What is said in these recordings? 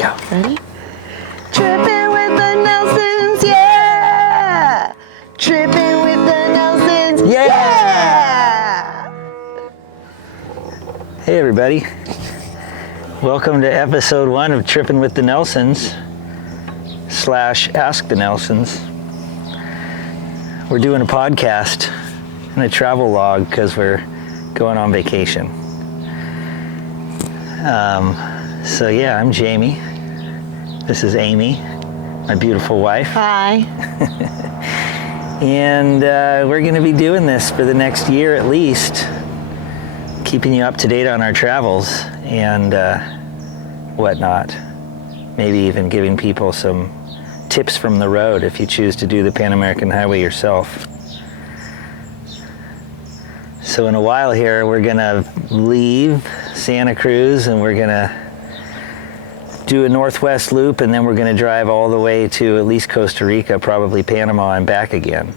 go. Ready? Tripping with the Nelsons, yeah! Tripping with the Nelsons, yeah! Hey everybody. Welcome to episode 1 of Tripping with the Nelsons / Ask the Nelsons. We're doing a podcast and a travel log because we're going on vacation. So yeah, I'm Jamie. This is Amy, my beautiful wife. Hi. And we're going to be doing this for the next year at least, keeping you up to date on our travels and whatnot. Maybe even giving people some tips from the road if you choose to do the Pan American Highway yourself. So in a while here, we're going to leave Santa Cruz and we're going to do a northwest loop, and then we're going to drive all the way to at least Costa Rica, probably Panama and back again,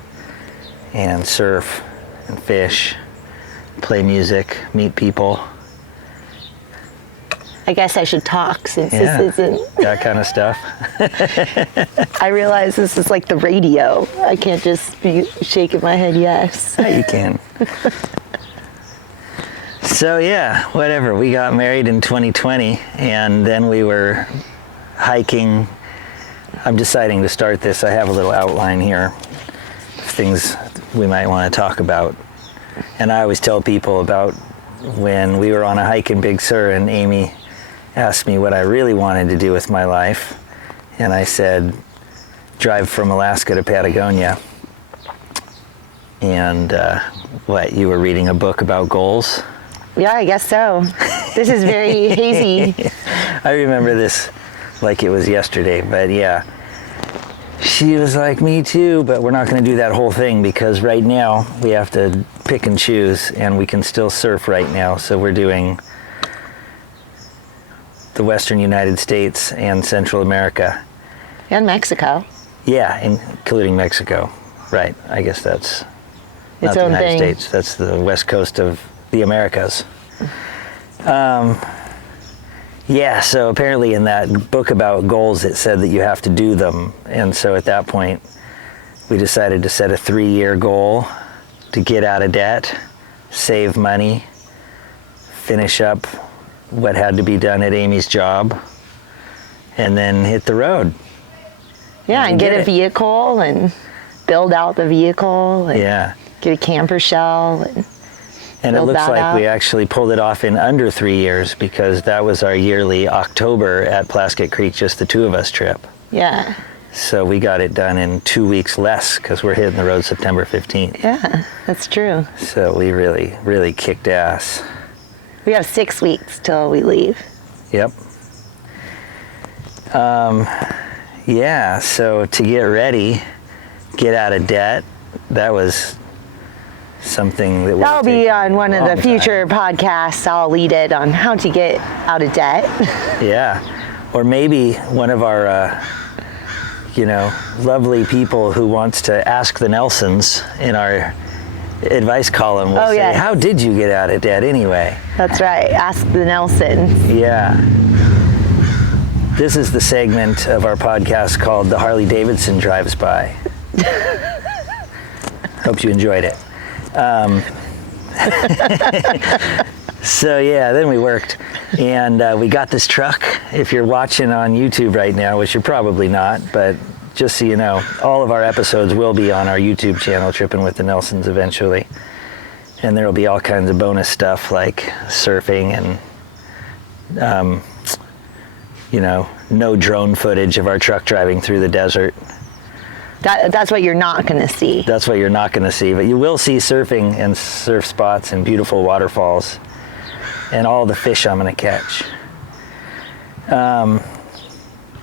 and surf and fish, play music, meet people. I guess I should talk since this isn't... that kind of stuff. I realize this is like the radio. I can't just be shaking my head yes. Yeah, you can. So yeah, whatever. We got married in 2020, and then we were hiking. I'm deciding to start this. I have a little outline here of things we might want to talk about. And I always tell people about when we were on a hike in Big Sur and Amy asked me what I really wanted to do with my life. And I said, drive from Alaska to Patagonia. And what, you were reading a book about goals? Yeah, I guess so. This is very hazy. I remember this like it was yesterday, but yeah. She was like, me too, but we're not going to do that whole thing because right now we have to pick and choose, and we can still surf right now. So we're doing the Western United States and Central America. And Mexico. Yeah, including Mexico. Right, I guess that's not Its the own United thing. States. That's the west coast of the Americas. Yeah, so apparently in that book about goals, it said that you have to do them. And so at that point, we decided to set a 3-year goal to get out of debt, save money, finish up what had to be done at Amy's job, and then hit the road. Yeah, and get a vehicle and build out the vehicle. And Yeah. get a camper shell. And it Build looks that like out. we actually pulled it off in under 3 years because that was our yearly October at Plaskett Creek, just the two of us trip. Yeah. So we got it done in 2 weeks less because we're hitting the road September 15th. Yeah, that's true. So we really, really kicked ass. We have 6 weeks till we leave. Yep. Yeah, so to get ready, get out of debt, that was something that That'll be on one of the future podcasts. I'll lead it on how to get out of debt. Yeah, or maybe one of our, lovely people who wants to ask the Nelsons in our advice column will say, yes. How did you get out of debt anyway? That's right. Ask the Nelsons. Yeah. This is the segment of our podcast called The Harley Davidson Drives By. Hope you enjoyed it. So yeah, then we worked and we got this truck. If you're watching on YouTube right now, which you're probably not, but just so you know, all of our episodes will be on our YouTube channel, Tripping with the Nelsons, eventually. And there will be all kinds of bonus stuff like surfing and, no drone footage of our truck driving through the desert. That's what you're not going to see. That's what you're not going to see, but you will see surfing and surf spots and beautiful waterfalls and all the fish I'm going to catch.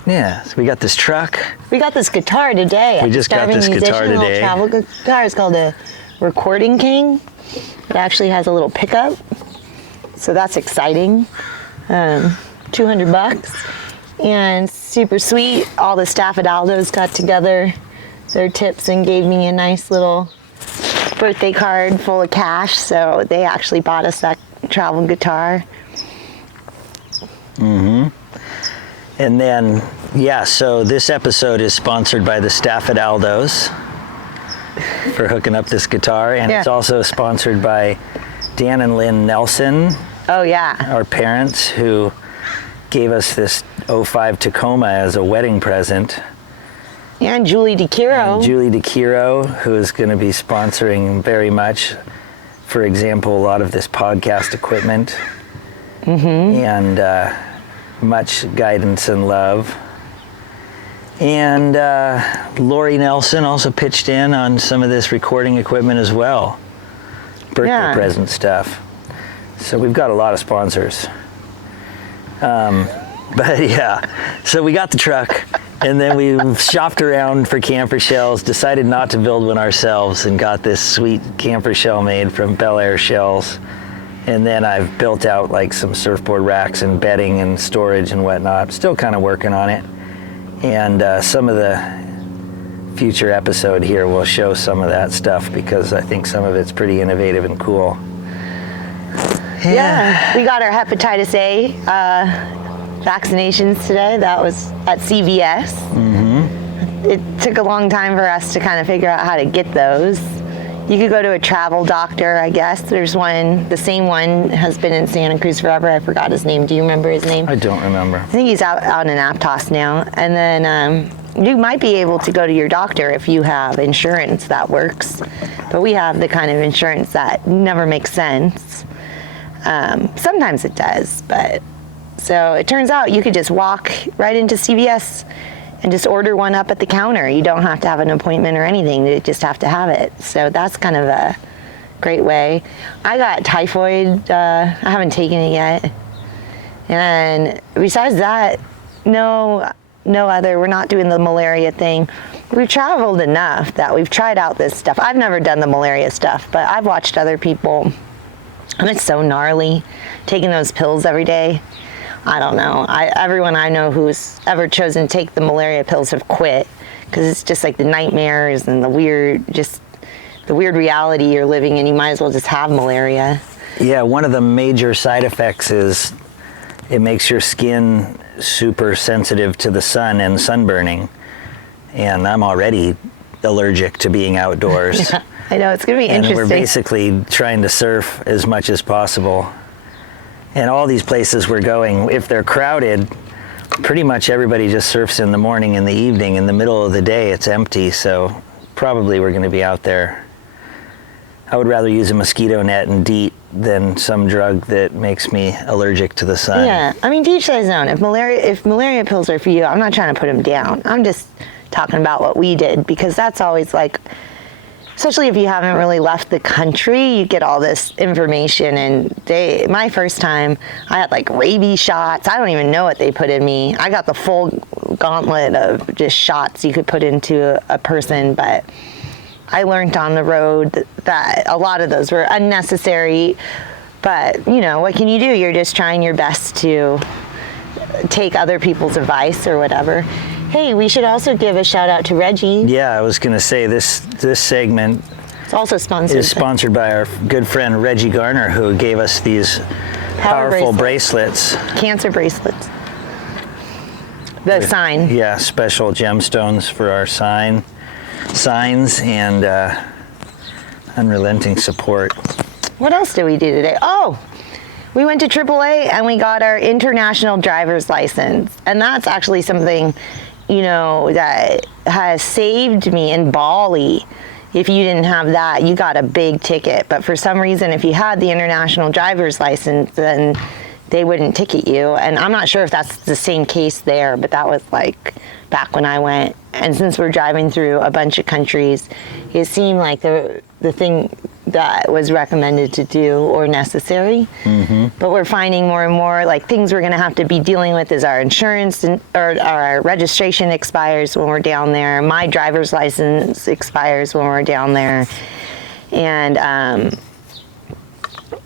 Yeah, so we got this truck. We got this guitar today. We just got this guitar Little today. travel guitar. It's called a Recording King. It actually has a little pickup, so that's exciting. $200 and super sweet. All the staff at Aldo's got together their tips and gave me a nice little birthday card full of cash, so they actually bought us that travel guitar. Mm-hmm. And then, yeah, so this episode is sponsored by the staff at Aldo's for hooking up this guitar. And it's also sponsored by Dan and Lynn Nelson, Oh, yeah. our parents, who gave us this '05 Tacoma as a wedding present. And Julie DeCiro. And Julie DeCiro, who is going to be sponsoring very much, for example, a lot of this podcast equipment. And much guidance and love. And Lori Nelson also pitched in on some of this recording equipment as well. Birthday present stuff. So we've got a lot of sponsors. But yeah, so we got the truck, and then we shopped around for camper shells, decided not to build one ourselves, and got this sweet camper shell made from Bel Air Shells. And then I've built out like some surfboard racks and bedding and storage and whatnot. Still kind of working on it. And some of the future episode here will show some of that stuff, because I think some of it's pretty innovative and cool. Yeah, we got our hepatitis A vaccinations today. That was at CVS. It took a long time for us to kind of figure out how to get those. You could go to a travel doctor, I guess. There's one, the same one has been in Santa Cruz forever. I forgot his name. Do you remember his name? I don't remember. I think he's out in Aptos now. And then you might be able to go to your doctor if you have insurance that works. But we have the kind of insurance that never makes sense. Sometimes it does, but so it turns out you could just walk right into CVS and just order one up at the counter. You don't have to have an appointment or anything. You just have to have it. So that's kind of a great way. I got typhoid. I haven't taken it yet. And besides that, no other. We're not doing the malaria thing. We've traveled enough that we've tried out this stuff. I've never done the malaria stuff, but I've watched other people, and it's so gnarly, taking those pills every day. I don't know. Everyone I know who's ever chosen to take the malaria pills have quit, because it's just like the nightmares and the weird reality you're living in. You might as well just have malaria. Yeah, one of the major side effects is it makes your skin super sensitive to the sun and sunburning. And I'm already allergic to being outdoors. Yeah, I know, it's going to be interesting. And we're basically trying to surf as much as possible. And all these places we're going, if they're crowded, pretty much everybody just surfs in the morning and the evening. In the middle of the day, it's empty. So probably we're going to be out there. I would rather use a mosquito net and DEET than some drug that makes me allergic to the sun. Yeah, I mean, to each their own. If malaria pills are for you, I'm not trying to put them down. I'm just talking about what we did, because that's always like, especially if you haven't really left the country, you get all this information. And my first time, I had like rabies shots. I don't even know what they put in me. I got the full gauntlet of just shots you could put into a person, but I learned on the road that a lot of those were unnecessary. But, you know, what can you do? You're just trying your best to take other people's advice or whatever. Hey, we should also give a shout out to Reggie. Yeah, I was going to say this segment It's also sponsored. is sponsored by our good friend Reggie Garner, who gave us these powerful bracelets. Cancer bracelets. The sign. Yeah, special gemstones for our signs and unrelenting support. What else did we do today? Oh, we went to AAA and we got our international driver's license. And that's actually something, you know, that has saved me in Bali. If you didn't have that, you got a big ticket. But for some reason, if you had the international driver's license, then they wouldn't ticket you. And I'm not sure if that's the same case there, but that was like back when I went. And since we're driving through a bunch of countries, it seemed like the thing that was recommended to do or necessary. But we're finding more and more like things we're going to have to be dealing with is our insurance or our registration expires when we're down there. My driver's license expires when we're down there. And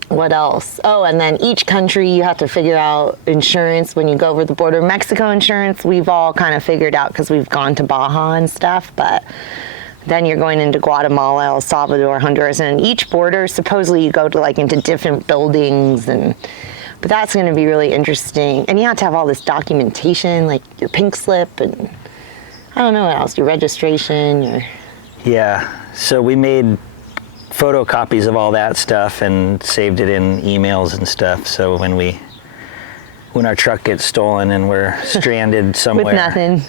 what else? Oh, and then each country you have to figure out insurance when you go over the border. Mexico insurance we've all kind of figured out because we've gone to Baja and stuff, but then you're going into Guatemala, El Salvador, Honduras, and each border, supposedly you go to like into different buildings and But that's going to be really interesting. And you have to have all this documentation, like your pink slip and I don't know what else, your registration, your... Yeah, so we made photocopies of all that stuff and saved it in emails and stuff. So when our truck gets stolen and we're stranded somewhere, with nothing.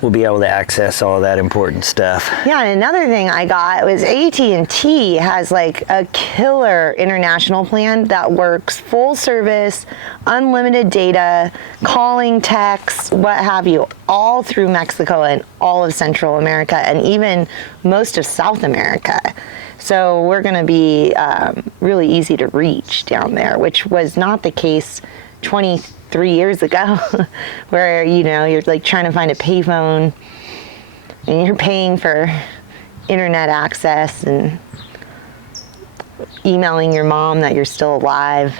we'll be able to access all of that important stuff. Yeah, and another thing I got was AT&T has like a killer international plan that works full service, unlimited data, calling, text, what have you, all through Mexico and all of Central America and even most of South America. So we're going to be really easy to reach down there, which was not the case 23 years ago, where, you know, you're like trying to find a payphone and you're paying for internet access and emailing your mom that you're still alive.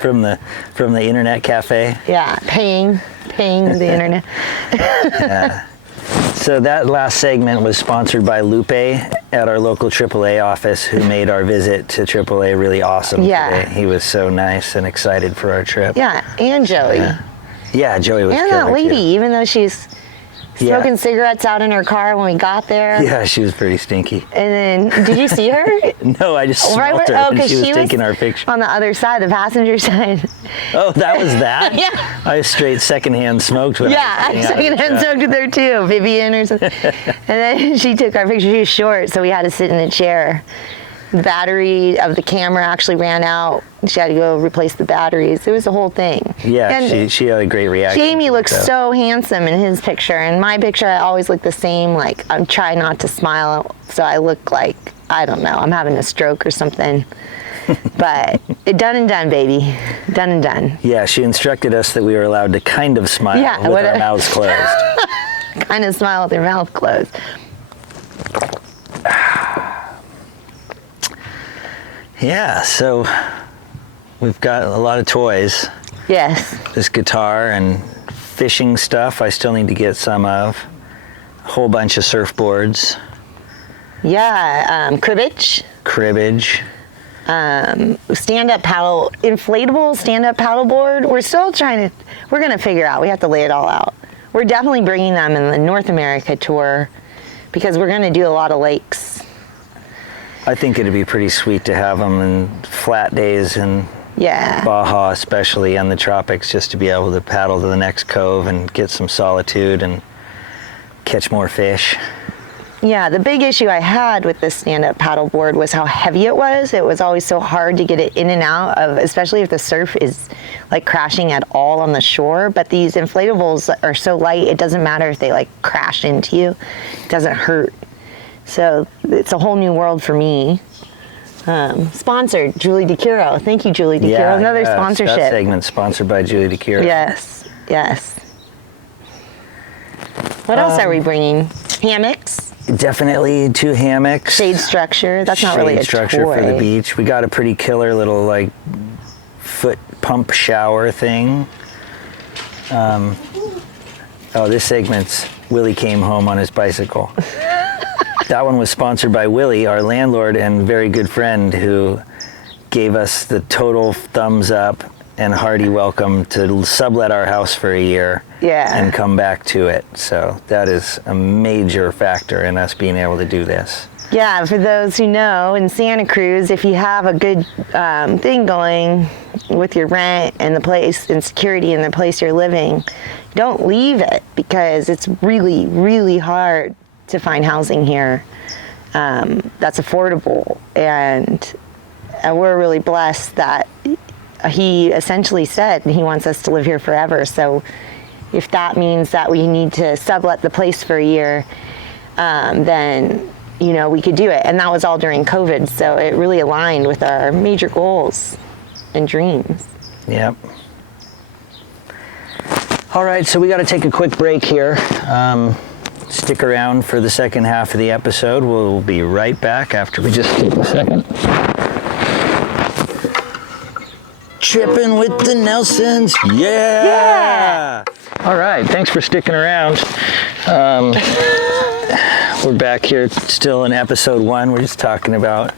from the internet cafe. Yeah, paying the internet. Yeah. So that last segment was sponsored by Lupe at our local AAA office, who made our visit to AAA really awesome today. He was so nice and excited for our trip. Yeah, and Joey. Yeah, Joey was And killer that lady, too. even though she's smoking cigarettes out in her car when we got there. Yeah, she was pretty stinky. And then, did you see her? No, I just smelled her when she was taking our picture. On the other side, the passenger side. Oh, that was that? Yeah. I straight secondhand smoked with her. Yeah, I secondhand smoked with her too, Vivian or something. And then she took our picture. She was short, so we had to sit in a chair. The battery of the camera actually ran out. She had to go replace the batteries. It was a whole thing. Yeah, and she had a great reaction. Jamie looks so handsome in his picture. In my picture, I always look the same. Like, I'm trying not to smile, so I look like, I don't know, I'm having a stroke or something. But done and done, baby. Done and done. Yeah, she instructed us that we were allowed to kind of smile with our mouths closed. Kind of smile with your mouth closed. Yeah, so we've got a lot of toys. Yes. This guitar and fishing stuff I still need to get some of. A whole bunch of surfboards. Yeah, cribbage. Stand-up paddle, inflatable stand-up paddleboard. We're going to figure out. We have to lay it all out. We're definitely bringing them in the North America tour because we're going to do a lot of lakes. I think it'd be pretty sweet to have them in flat days in Baja, especially, and the tropics, just to be able to paddle to the next cove and get some solitude and catch more fish. Yeah, the big issue I had with this stand-up paddleboard was how heavy it was. It was always so hard to get it in and out of, especially if the surf is like crashing at all on the shore. But these inflatables are so light, it doesn't matter if they like crash into you. It doesn't hurt. So it's a whole new world for me. Sponsored, Julie DiCuro. Thank you, Julie DiCuro. Yeah, Another sponsorship. That segment sponsored by Julie DiCuro. Yes, yes. What else are we bringing? Hammocks? Definitely 2 hammocks. Shade structure. That's not really a structure toy. for the beach. We got a pretty killer little like foot pump shower thing. This segment's Willie came home on his bicycle. That one was sponsored by Willie, our landlord and very good friend, who gave us the total thumbs up and hearty welcome to sublet our house for a year and come back to it. So that is a major factor in us being able to do this. Yeah, for those who know, in Santa Cruz, if you have a good thing going with your rent and the place and security in the place you're living, don't leave it because it's really, really hard to find housing here that's affordable. And we're really blessed that he essentially said he wants us to live here forever. So if that means that we need to sublet the place for a year, then, you know, we could do it. And that was all during COVID. So it really aligned with our major goals and dreams. Yep. All right, so we got to take a quick break here. Stick around for the second half of the episode. We'll be right back after we just take a second. Tripping with the Nelsons. Yeah! All right, thanks for sticking around. We're back here still in episode 1. We're just talking about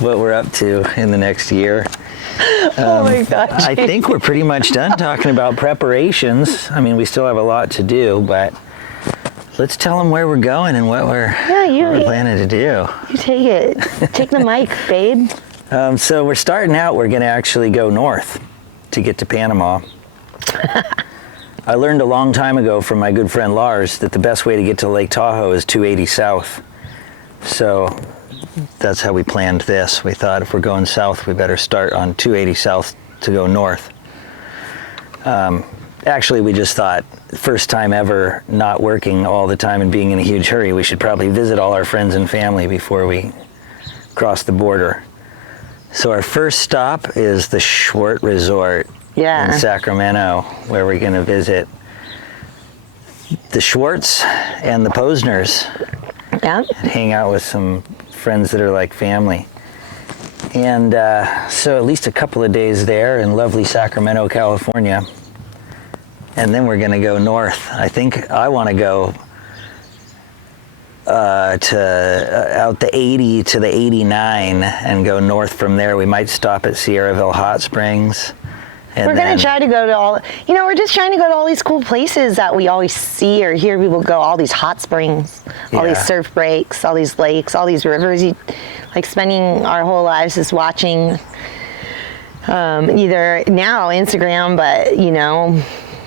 what we're up to in the next year. Oh my God. I think we're pretty much done talking about preparations. I mean, we still have a lot to do, but let's tell them where we're going and what we're planning to do. You take it. Take the mic, babe. So we're starting out, we're going to actually go north to get to Panama. I learned a long time ago from my good friend Lars that the best way to get to Lake Tahoe is 280 south. So that's how we planned this. We thought if we're going south, we better start on 280 south to go north. Actually, we just thought, first time ever not working all the time and being in a huge hurry, we should probably visit all our friends and family before we cross the border. So our first stop is the Schwartz Resort in Sacramento, where we're going to visit the Schwartz and the Posners. Yeah. And hang out with some friends that are like family. And so at least a couple of days there in lovely Sacramento, California. And then we're going to go north. I think I want to go out the 80 to the 89 and go north from there. We might stop at Sierraville Hot Springs. We're going to try to go to all, we're just trying to go to all these cool places that we always see or hear people go, all these hot springs, all these surf breaks, all these lakes, all these rivers. Like spending our whole lives just watching either now Instagram, but,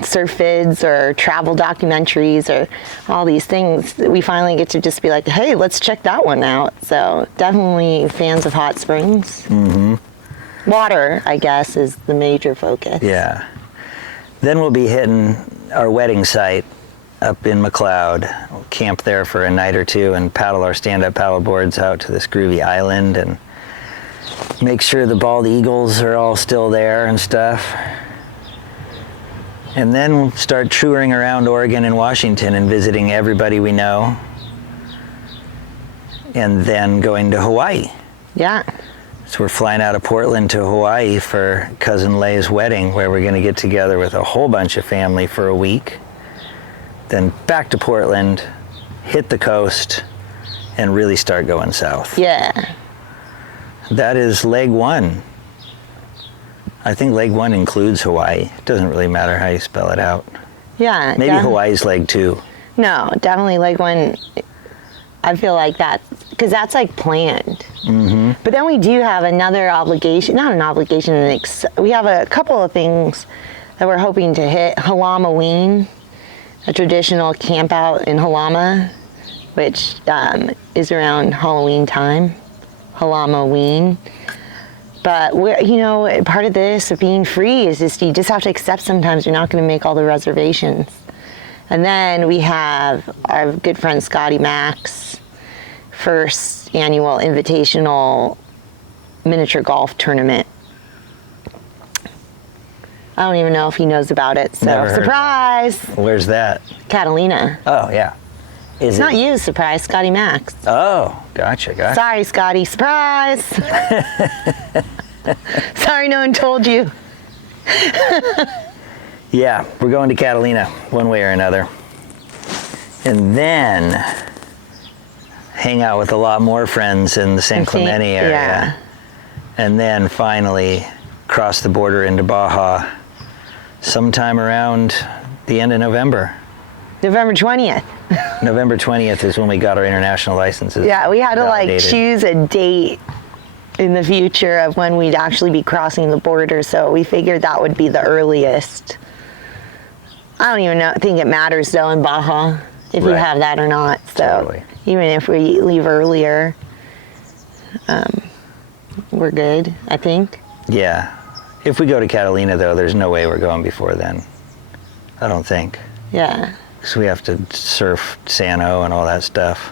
surf vids or travel documentaries or all these things. We finally get to just be like, hey, let's check that one out. So definitely fans of hot springs. Mm-hmm. Water, I guess, is the major focus. Yeah. Then we'll be hitting our wedding site up in McLeod. We'll camp there for a night or two and paddle our stand-up paddle boards out to this groovy island and make sure the bald eagles are all still there and stuff. And then we'll start touring around Oregon and Washington and visiting everybody we know. And then going to Hawaii. Yeah. So we're flying out of Portland to Hawaii for Cousin Lay's wedding, where we're going to get together with a whole bunch of family for a week. Then back to Portland, hit the coast, and really start going south. Yeah. That is leg one. I think leg one includes Hawaii. It doesn't really matter how you spell it out. Yeah. Maybe Hawaii's leg two. No, definitely leg one. I feel like that, because that's like planned. Mm-hmm. But then we do have another obligation, not an obligation, we have a couple of things that we're hoping to hit. Halamaween, a traditional camp out in Halama, which is around Halloween time. Halamaween. But we're, part of this of being free is just you just have to accept sometimes you're not going to make all the reservations. And then we have our good friend Scotty Mack's first annual invitational miniature golf tournament. I don't even know if he knows about it, so surprise! Where's that? Catalina. Oh, yeah. It's not you, surprise, Scotty Mack's. Oh, gotcha. Sorry, Scotty, surprise! Sorry no one told you. Yeah, we're going to Catalina one way or another. And then hang out with a lot more friends in the San Clemente area. Yeah. And then finally cross the border into Baja sometime around the end of November. November 20th. November 20th is when we got our international licenses. Yeah, we had to validated. choose a date in the future of when we'd actually be crossing the border, so we figured that would be the earliest. I don't even think it matters though in Baja if you have that or not. So even if we leave earlier, we're good, I think. Yeah. If we go to Catalina though, there's no way we're going before then. I don't think. Yeah. Because we have to surf Sano and all that stuff.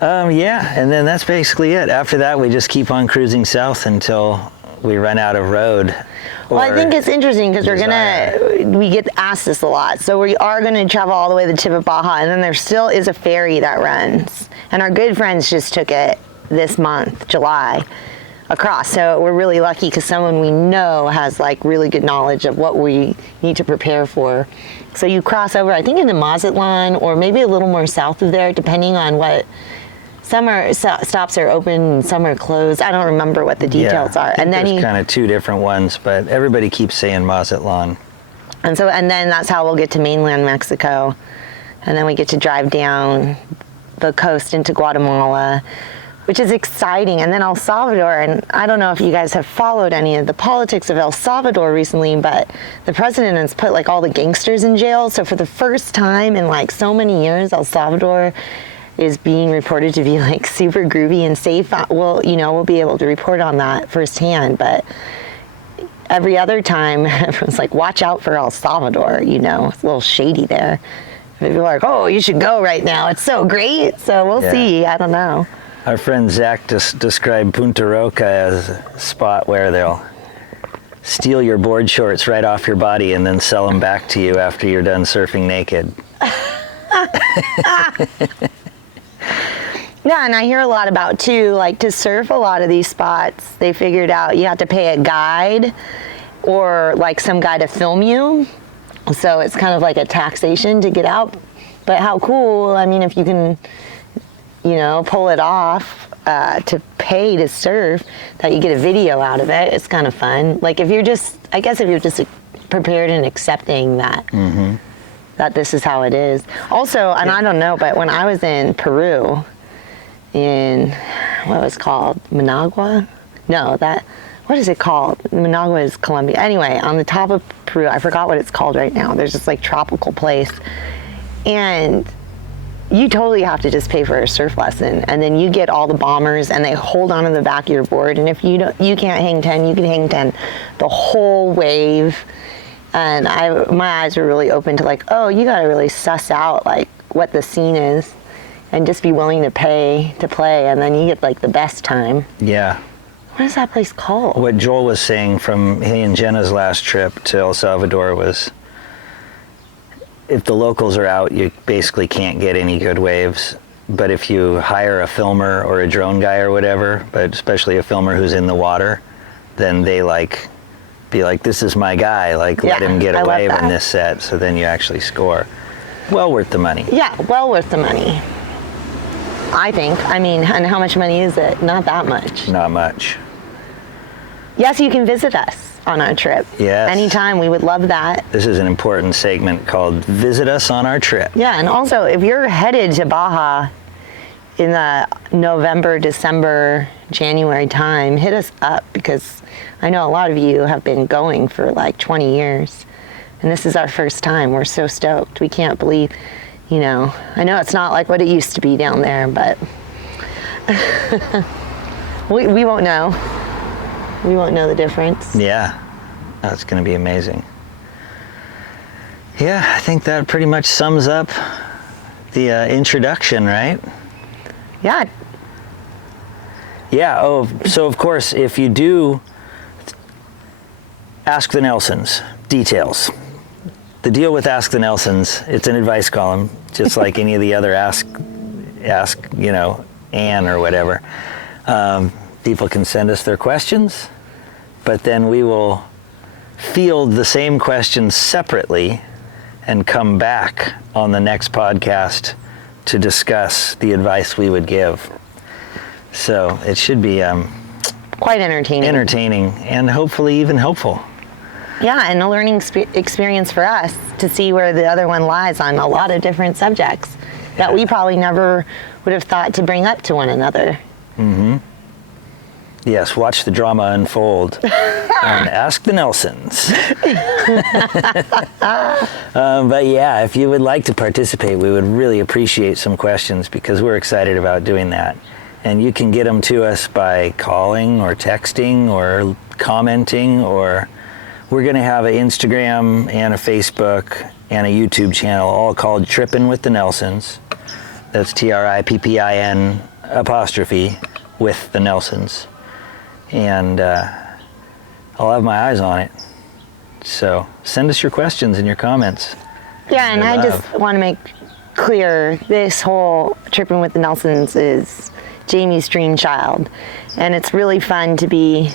Yeah, and then that's basically it. After that, we just keep on cruising south until we run out of road. Well, I think it's interesting because we get asked this a lot. So we are going to travel all the way to the tip of Baja, and then there still is a ferry that runs. And our good friends just took it this month, July, across. So we're really lucky because someone we know has like really good knowledge of what we need to prepare for. So you cross over, I think, into Mazatlan or maybe a little more south of there, depending on what stops are open and some are closed. I don't remember what the details are. And then there's kind of two different ones, but everybody keeps saying Mazatlan. and then that's how we'll get to mainland Mexico. And then we get to drive down the coast into Guatemala, which is exciting. And then El Salvador, and I don't know if you guys have followed any of the politics of El Salvador recently, but the president has put like all the gangsters in jail. So for the first time in like so many years, El Salvador is being reported to be like super groovy and safe. We'll be able to report on that firsthand, but every other time everyone's like, watch out for El Salvador, it's a little shady there. People are like, oh, you should go right now. It's so great. So we'll see. I don't know. Our friend Zach described Punta Roca as a spot where they'll steal your board shorts right off your body and then sell them back to you after you're done surfing naked. Yeah, and I hear a lot about, too, like to surf a lot of these spots, they figured out you have to pay a guide or like some guy to film you. So it's kind of like a taxation to get out. But how cool, I mean, if you can, pull it off to pay to surf, that you get a video out of it, it's kind of fun. Like if you're just prepared and accepting that, that this is how it is. Also, and I don't know, but when I was in Peru, in, what was it called, Managua? No, what is it called? Managua is Colombia. Anyway, on the top of Peru, I forgot what it's called right now. There's this like tropical place. And you totally have to just pay for a surf lesson. And then you get all the bombers and they hold onto the back of your board. And if you can't hang 10, you can hang 10 the whole wave. And my eyes were really open to like, oh, you got to really suss out like what the scene is and just be willing to pay to play. And then you get like the best time. Yeah. What is that place called? What Joel was saying from he and Jenna's last trip to El Salvador was, if the locals are out, you basically can't get any good waves. But if you hire a filmer or a drone guy or whatever, but especially a filmer who's in the water, then they be like, this is my guy, let him get a wave in this set, so then you actually score. Well worth the money. Yeah, well worth the money, I think. I mean, and how much money is it? Not that much. Not much. Yes, you can visit us on our trip. Yes. Anytime, we would love that. This is an important segment called Visit Us on Our Trip. Yeah, and also, if you're headed to Baja in the November, December, January time, hit us up, because I know a lot of you have been going for like 20 years. And this is our first time. We're so stoked. We can't believe, I know it's not like what it used to be down there, but we won't know. We won't know the difference. Yeah, that's going to be amazing. Yeah, I think that pretty much sums up the introduction, right? Yeah. Yeah, so of course, if you do Ask the Nelsons, details. The deal with Ask the Nelsons, it's an advice column, just like any of the other ask, Ann or whatever. People can send us their questions, but then we will field the same questions separately and come back on the next podcast to discuss the advice we would give. So it should be quite entertaining and hopefully even hopeful. Yeah, and a learning experience for us to see where the other one lies on a lot of different subjects that we probably never would have thought to bring up to one another. Mm-hmm. Yes, watch the drama unfold and Ask the Nelsons. But yeah, if you would like to participate, we would really appreciate some questions, because we're excited about doing that. And you can get them to us by calling or texting or commenting, or we're going to have an Instagram and a Facebook and a YouTube channel, all called Trippin' with the Nelsons. That's TRIPPIN apostrophe with the Nelsons. And I'll have my eyes on it. So send us your questions and your comments. Yeah, and I just want to make clear, this whole Trippin' with the Nelsons is Jamie's dream child. And it's really fun to be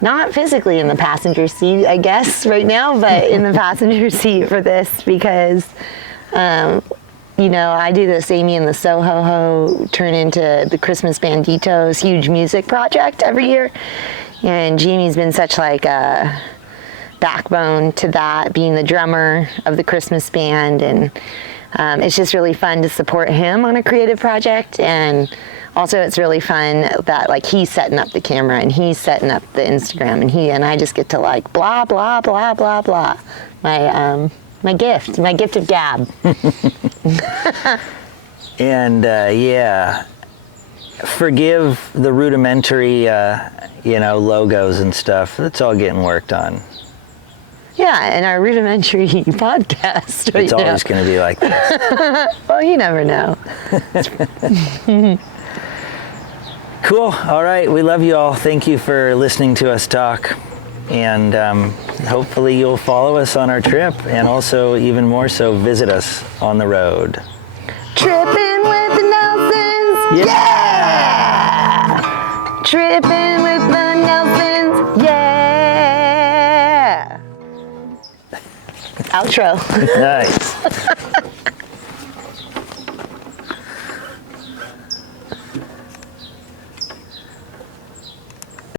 not physically in the passenger seat, I guess, right now, but in the passenger seat for this, because I do this Amy and the Soho Ho turn into the Christmas Banditos huge music project every year. And Jamie's been such like a backbone to that, being the drummer of the Christmas band. And it's just really fun to support him on a creative project. And also it's really fun that like he's setting up the camera and he's setting up the Instagram and I just get to like blah, blah, blah, blah, blah. My gift of gab. And yeah, forgive the rudimentary, logos and stuff. That's all getting worked on. Yeah, and our rudimentary podcast. It's always going to be like this. Well, you never know. Cool. All right. We love you all. Thank you for listening to us talk. And hopefully you'll follow us on our trip and also even more so visit us on the road. Tripping with the Nelsons. Yeah! Tripping with the Nelsons. Yeah! Outro. Nice.